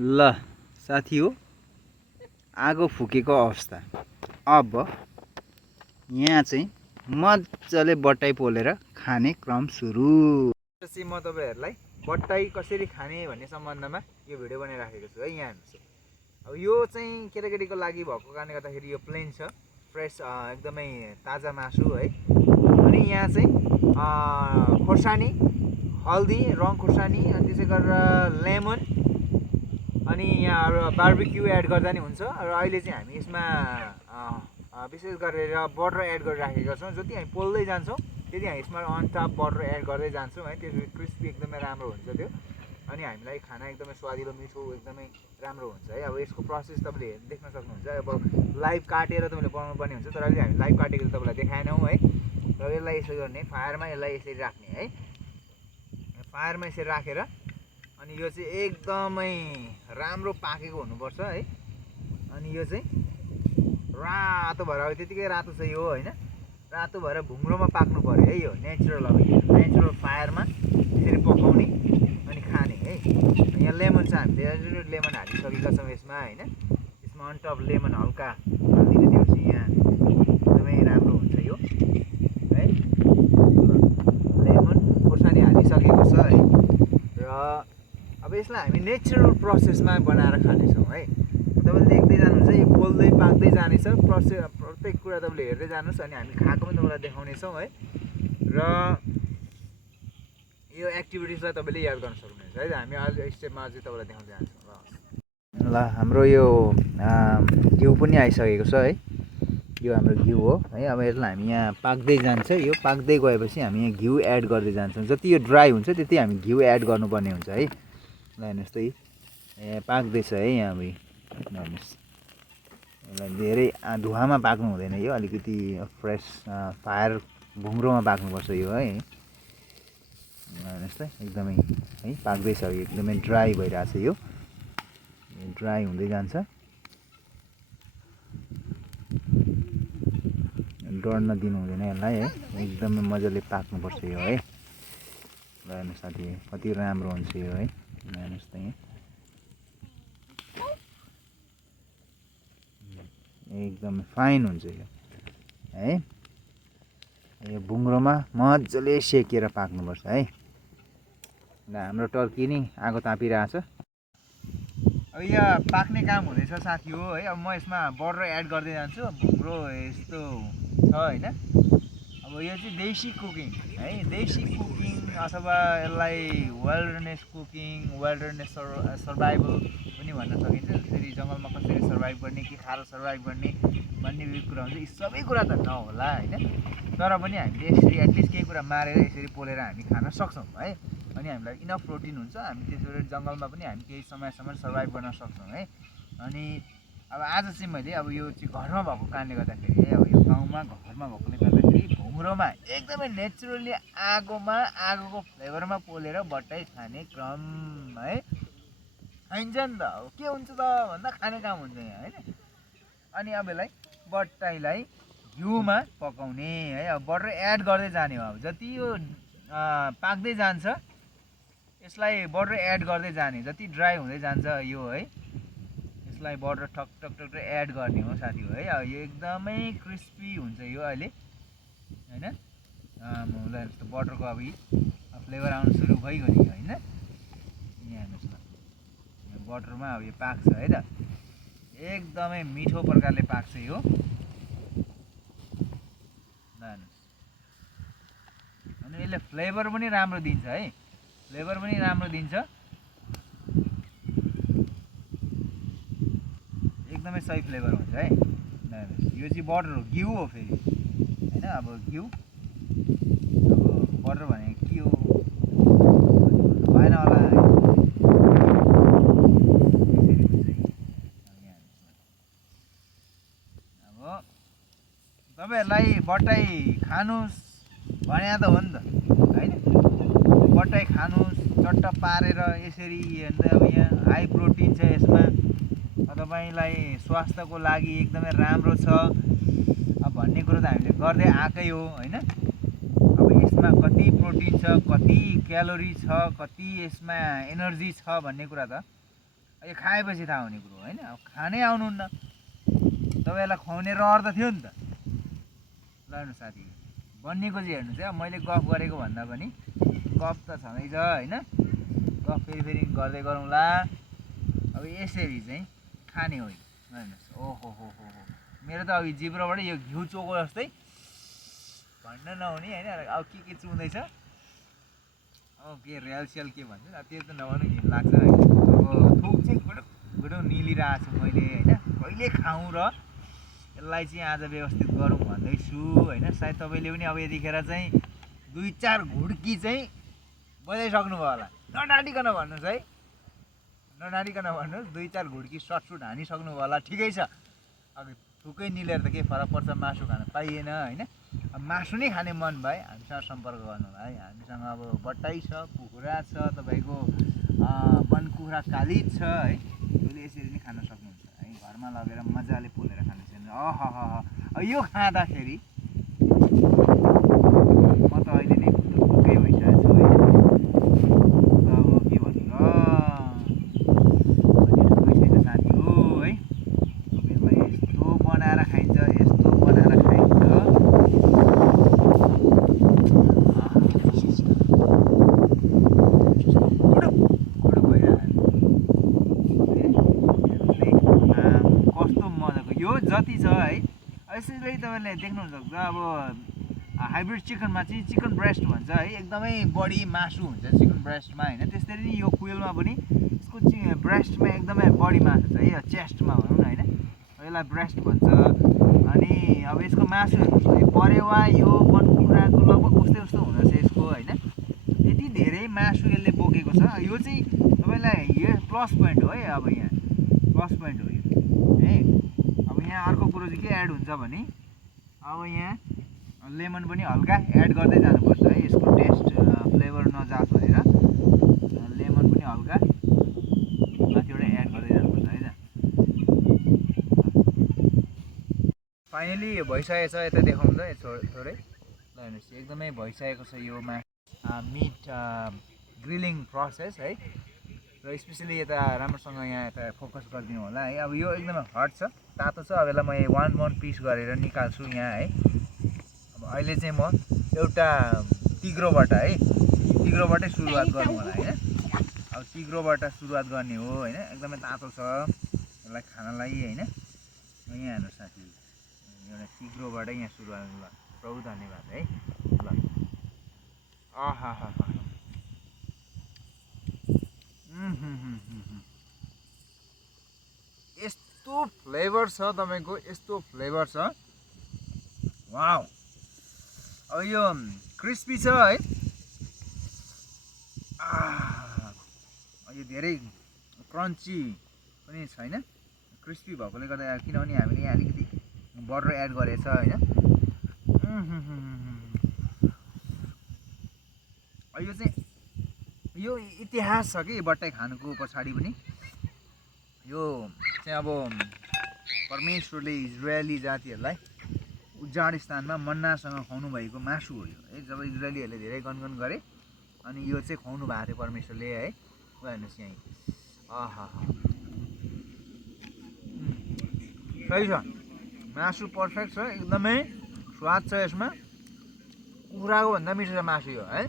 ल साथी हो आगो फुकेको अवस्था। अब यहाँ चाहिँ मजाले बट्टाई पोलेर खाने क्रम सुरु। त्यसपछि म तपाईहरुलाई बट्टाई कसरी खाने भन्ने सम्बन्धमा यो भिडियो बनाइराखेको छु है। यहाँ हेर्नुस्, अब यो चाहिँ केटाकेटीको लागि भएको कारणले गर्दाखेरि यो प्लेन छ, फ्रेस एकदमै ताजा मासु है। अनि यहाँ चाहिँ खोर्सानी, हल्दी, रङ खोर्सानी, अनि त्यसै गरेर लेमन, अनि यहाँ बार्बिक्यू एड गर्दा नि हुन्छ। र अहिले चाहिँ हामी यसमा विशेष गरेर बटर एड गरिराखेका छौँ। जति हामी पोल्दै जान्छौँ त्यति हामी यसमा अन टप बटर एड गर्दै जान्छौँ है। त्यसपछि क्रिस्पी एकदमै राम्रो हुन्छ त्यो, अनि हामीलाई खाना एकदमै स्वादिलो मिठो एकदमै राम्रो हुन्छ है। अब यसको प्रोसेस तपाईँले देख्न सक्नुहुन्छ। अब लाइभ काटेर तपाईँले बनाउनु पर्ने हुन्छ, तर अहिले हामी लाइभ काटेको तपाईँलाई देखाएनौँ है। र यसलाई यसो गर्ने, फायरमा यसलाई यसरी राख्ने है। फायरमा यसरी राखेर अनि यो चाहिँ एकदमै राम्रो पाकेको हुनुपर्छ है। अनि यो चाहिँ रातो भएर, अब त्यतिकै रातो छ यो होइन, रातो भएर भुङ्ग्रोमा पाक्नु पर्यो है। यो नेचुरल, अब नेचुरल फायरमा यसरी पकाउने अनि खाने है। यहाँ लेमन छ, हामीले लेमन हालिसकेका छौँ यसमा होइन। यसमा अन टप लेमन हल्का हालिदिने, त्यसपछि यहाँ एकदमै राम्रो हुन्छ यो है। लेमन खोर्सानी हालिसकेको छ है। र अब यसलाई हामी नेचुरल प्रोसेसमा बनाएर खानेछौँ है। तपाईँले देख्दै जानुहुन्छ, यो पोल्दै पाक्दै जानेछ, प्रत्येक कुरा तपाईँले हेर्दै जानुहोस्। अनि हामी खाएको पनि तपाईँलाई देखाउनेछौँ है। र यो एक्टिभिटिजलाई तपाईँले याद गर्न सक्नुहुन्छ है। हामी अहिले स्टेपमा चाहिँ तपाईँलाई देखाउँदै जान्छौँ। ल हाम्रो यो घिउ पनि आइसकेको छ है। यो हाम्रो घिउ हो है। अब यसलाई हामी यहाँ पाक्दै जान्छ, यो पाक्दै गएपछि हामी यहाँ घिउ एड गर्दै जान्छौँ। जति यो ड्राई हुन्छ त्यति हामी घिउ एड गर्नुपर्ने हुन्छ है। ल हेर्नुहोस् त ए पाक्दैछ है। यहाँ अब हेर्नुहोस्, यसलाई धेरै धुवामा पाक्नु हुँदैन, यो अलिकति फ्रेस फायर भुङ्ग्रोमा पाक्नुपर्छ यो है। हेर्नुहोस् त एकदमै है पाक्दैछ, एकदमै ड्राई भइरहेछ, यो ड्राई हुँदै जान्छ। डढ्न दिनु हुँदैन यसलाई है, एकदमै मजाले पाक्नुपर्छ यो है। ल हेर्नुहोस् साथी कति राम्रो हुन्छ यो है। हेर्नुहोस् त यहाँ एकदमै फाइन हुन्छ यो है। यो भुङ्ग्रोमा मजाले सेकेर पाक्नुपर्छ है। ल हाम्रो टर्की नि आगो तापिरहेछ। अब यहाँ पाक्ने काम हुँदैछ साथी हो है। अब म यसमा बटर एड गर्दै जान्छु। भुङ्ग्रो यस्तो छ होइन। अब यो चाहिँ देसी कुकिङ है, देसी कुकिङ अथवा यसलाई वाइल्डरनेस कुकिङ, वाइल्डरनेस सर्भाइभल पनि भन्न सकिन्छ। जसरी जङ्गलमा कसरी सर्भाइभ गर्ने, के खाएर सर्भाइभ गर्ने भन्ने कुरा हुन्छ। यी सबै कुरा त नहोला होइन, तर पनि हामीले यसरी एटलिस्ट केही कुरा मारेर यसरी पोलेर हामी खान सक्छौँ है। अनि हामीलाई इनफ प्रोटिन हुन्छ, हामी त्यसरी जङ्गलमा पनि हामी केही समयसम्म सर्भाइभ गर्न सक्छौँ है। अनि अब आज चाहिँ मैले अब यो चाहिँ घरमा भएको कारणले गर्दाखेरि है, अब यो गाउँमा घरमा भएकोले गर्दाखेरि भुङ्ग्रोमा एकदमै नेचुरली आगोको फ्लेभरमा पोलेर बट्टाई खाने क्रम है। खाइन्छ नि त, अब के हुन्छ त भन्दा खाने काम हुन्छ यहाँ होइन। अनि अब यसलाई बट्टाईलाई घिउमा पकाउने है। अब बटर एड गर्दै जाने हो। अब जति यो पाक्दै जान्छ यसलाई बटर एड गर्दै जाने, जति ड्राई हुँदै जान्छ यो है, यसलाई बटर ठक ठक ठक एड गर्ने हो साथी हो है। अब यो एकदमै क्रिस्पी हुन्छ यो अहिले होइन। ल हेर्नुहोस् त बटरको अब फ्लेभर आउनु सुरु भइगयो होइन। यहाँ हेर्नुहोस् न, बटरमा अब यो पाक्छ है त, एकदमै मिठो प्रकारले पाक्छ यो। ल हेर्नुहोस्, अनि यसले फ्लेभर पनि राम्रो दिन्छ है, फ्लेभर पनि राम्रो दिन्छ, एकदमै सही फ्लेभर हुन्छ है। ल हेर्नुहोस्, यो चाहिँ बटर हो, घिउ हो फेरि होइन। अब घिउ, अब बटर भनेको के हो भएन होला है। अब तपाईँहरूलाई बट्टाई खानुहोस् भने त हो नि त होइन। बट्टाई खानुहोस् चट्ट पारेर यसरी। अब यहाँ हाई प्रोटिन छ यसमा, तपाईँलाई स्वास्थ्यको लागि एकदमै राम्रो छ अब भन्ने कुरो त हामीले गर्दै आएकै हो होइन। अब यसमा कति प्रोटिन छ, कति क्यालोरी छ, कति यसमा एनर्जी छ भन्ने कुरा त यो खाएपछि थाहा हुने कुरो होइन। अब खानै आउनुहुन्न, तपाईँहरूलाई खुवाउने रहर त थियो नि त। ल हेर्नु साथी, बनिएको चाहिँ हेर्नु चाहिँ मैले गफ गरेको भन्दा पनि गफ त छँदैछ होइन। गफ फेरि गर्दै गरौँला। अब यसरी चाहिँ खाने हो। हेर्नुहोस्, ओहो हो हो हो, मेरो त अघि जिब्रोबाट यो घिउ चोको जस्तै भन्न नहुने होइन। अब के चुउँदैछ, अब के र्यालस्याल के भन्छ त्यो त नभनु घिन लाग्छ होइन। अब थुक चाहिँ गुडुक निलिरहेको छु मैले होइन। कहिले खाउँ र यसलाई चाहिँ आज व्यवस्थित गरौँ भन्दैछु होइन। सायद तपाईँले पनि अब यतिखेर चाहिँ 2-4 घुड्की चाहिँ बजाइसक्नुभयो होला। नडाँडिकन भन्नुहोस् है, नडाँडिकन भन्नुहोस्। 2-4 घुड्की सटसुट हानिसक्नुभयो होला। ठिकै छ, अब थुकै निलेर त के फरक पर्छ, मासु खान पाइएन होइन। अब मासु नै खाने मन भए हामीसँग सम्पर्क गर्नु होला है। हामीसँग अब बट्टाई छ, कुखुरा छ, तपाईँको वन कुखुरा कालिज छ है। त्यसले यसरी नै खान सक्नुहुन्छ है। घरमा लगेर मजाले पोलेर खानु छैन। यो खाँदाखेरि म त अहिले नै भुक्कै भइसकेको छु होइन। अब के भन्नु र, छैन साथी हो है। अब यसलाई यस्तो बनाएर खाइन्छ, यस्तो बनाएर खाइन्छ। कस्तो मजाको यो जति छ है। यसरी तपाईँले देख्नु सक्छ। अब हाइब्रिड चिकनमा चाहिँ चिकन ब्रेस्ट भन्छ है, एकदमै बढी मासु हुन्छ चिकन ब्रेस्टमा होइन। त्यसरी नै यो क्वेलमा पनि यसको ब्रेस्टमा एकदमै बढी मासु छ है, चेस्टमा भनौँ न होइन। यसलाई ब्रेस्ट भन्छ। अनि अब यसको मासु हेर्नुहोस्, परेवा यो वन कुखुराको लगभग उस्तै हुँदोरहेछ यसको होइन। यति धेरै मासु यसले बोकेको छ। यो चाहिँ तपाईँलाई यो प्लस पोइन्ट हो है। अब यहाँ प्लस पोइन्ट हो यो है। अब यहाँ अर्को कुरो चाहिँ के एड हुन्छ भने, अब यहाँ लेमन पनि हल्का एड गर्दै जानुपर्छ है, यसको टेस्ट फ्लेभर नजाओस् भनेर लेमन पनि हल्का माथिबाट एड गर्दै जानुपर्छ है त। फाइनली भइसकेको छ, यता देखाउनु त थोरै। ल हेर्नुहोस्, एकदमै भइसकेको छ यो मिट ग्रिलिङ प्रोसेस है। र स्पेसली यता राम्रोसँग यहाँ यता फोकस गरिदिनु होला है। अब यो एकदमै हट छ, तातो छ। अब यसलाई म 1 पिस गरेर निकाल्छु यहाँ है। अब अहिले चाहिँ म एउटा तिग्रोबाट है, तिग्रोबाटै सुरुवात गरौँ होला होइन। अब तिग्रोबाट सुरुवात गर्ने हो होइन। एकदमै तातो छ यसलाई खानलाई होइन। यहाँ हेर्नुहोस् साथी, एउटा तिग्रोबाटै यहाँ सुरुवात। ल प्रभु धन्यवाद है। ल यस्तो फ्लेभर छ तपाईँको, यस्तो फ्लेभर छ। वाउ, अब यो क्रिस्पी छ है। यो धेरै क्रन्ची पनि छैन, क्रिस्पी भएकोले गर्दा। किनभने हामीले यहाँ अलिकति बटर एड गरेछ होइन। यो चाहिँ यो इतिहास छ कि बट्टाई खानुको पछाडि पनि। यो चाहिँ अब परमेश्वरले इजरायली जातिहरूलाई उजाड स्थानमा मन्नासँग खुवाउनु भएको मासु हो यो है। जब इजरायलीहरूले धेरै गनगन गरे अनि यो चाहिँ खुवाउनु भएको थियो परमेश्वरले है। ल हेर्नुहोस् यहीँ, सही छ, मासु पर्फेक्ट छ, एकदमै स्वाद छ यसमा। कुखुराको भन्दा मिठो छ मासु यो है।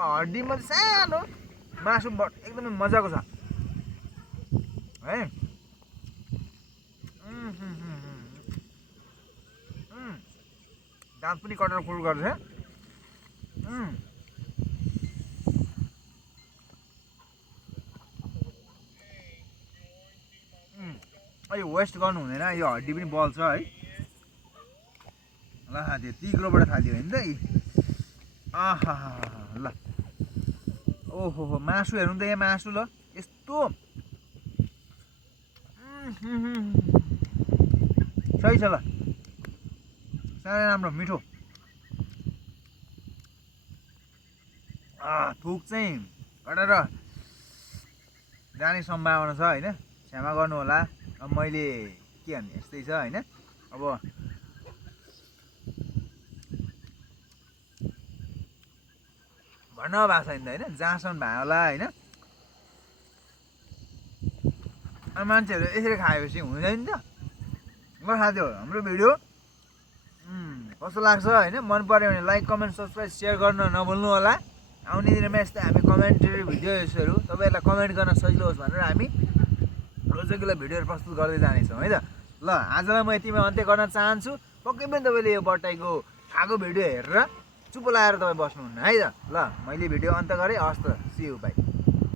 हड्डीमा सानो मासु एकदमै मजाको छ है। दाँत पनि कटर फुल गर्छ। यो वेस्ट गर्नु हुँदैन, यो हड्डी पनि बल्छ है। ल त्यो तिग्रोबाट थाल्यो होइन त। ल ओहो मासु हेर्नु त यहाँ मासु। ल यस्तो सही छ। ल साह्रै राम्रो मिठो। थुक चाहिँ कटेर जाने सम्भावना छ होइन। क्षमा गर्नु होला। अब मैले के भन्ने यस्तै छ होइन। अब भन्न भएको छैन त होइन जहाँसम्म भयो होला होइन मान्छेहरू यसरी खाएपछि हुँदैन नि त ल साथीहरू हाम्रो भिडियो कस्तो लाग्छ होइन मन पर्यो भने लाइक कमेन्ट सब्सक्राइब सेयर गर्न नभुल्नु होला आउने दिनमा यस्तै हामी कमेन्ट्री भिडियोजहरू तपाईँहरूलाई कमेन्ट गर्न सजिलो होस् भनेर हामी रोजैको भिडियोहरू प्रस्तुत गर्दै जानेछौँ है त ल आजलाई म यतिमै अन्त्य गर्न चाहन्छु पक्कै पनि तपाईँले यो बटाईको खाएको भिडियो हेरेर चुप लाएर तपाईँ बस्नुहुन्न है त ल मैले भिडियो अन्त्य गरेँ हस् त सी यू बाई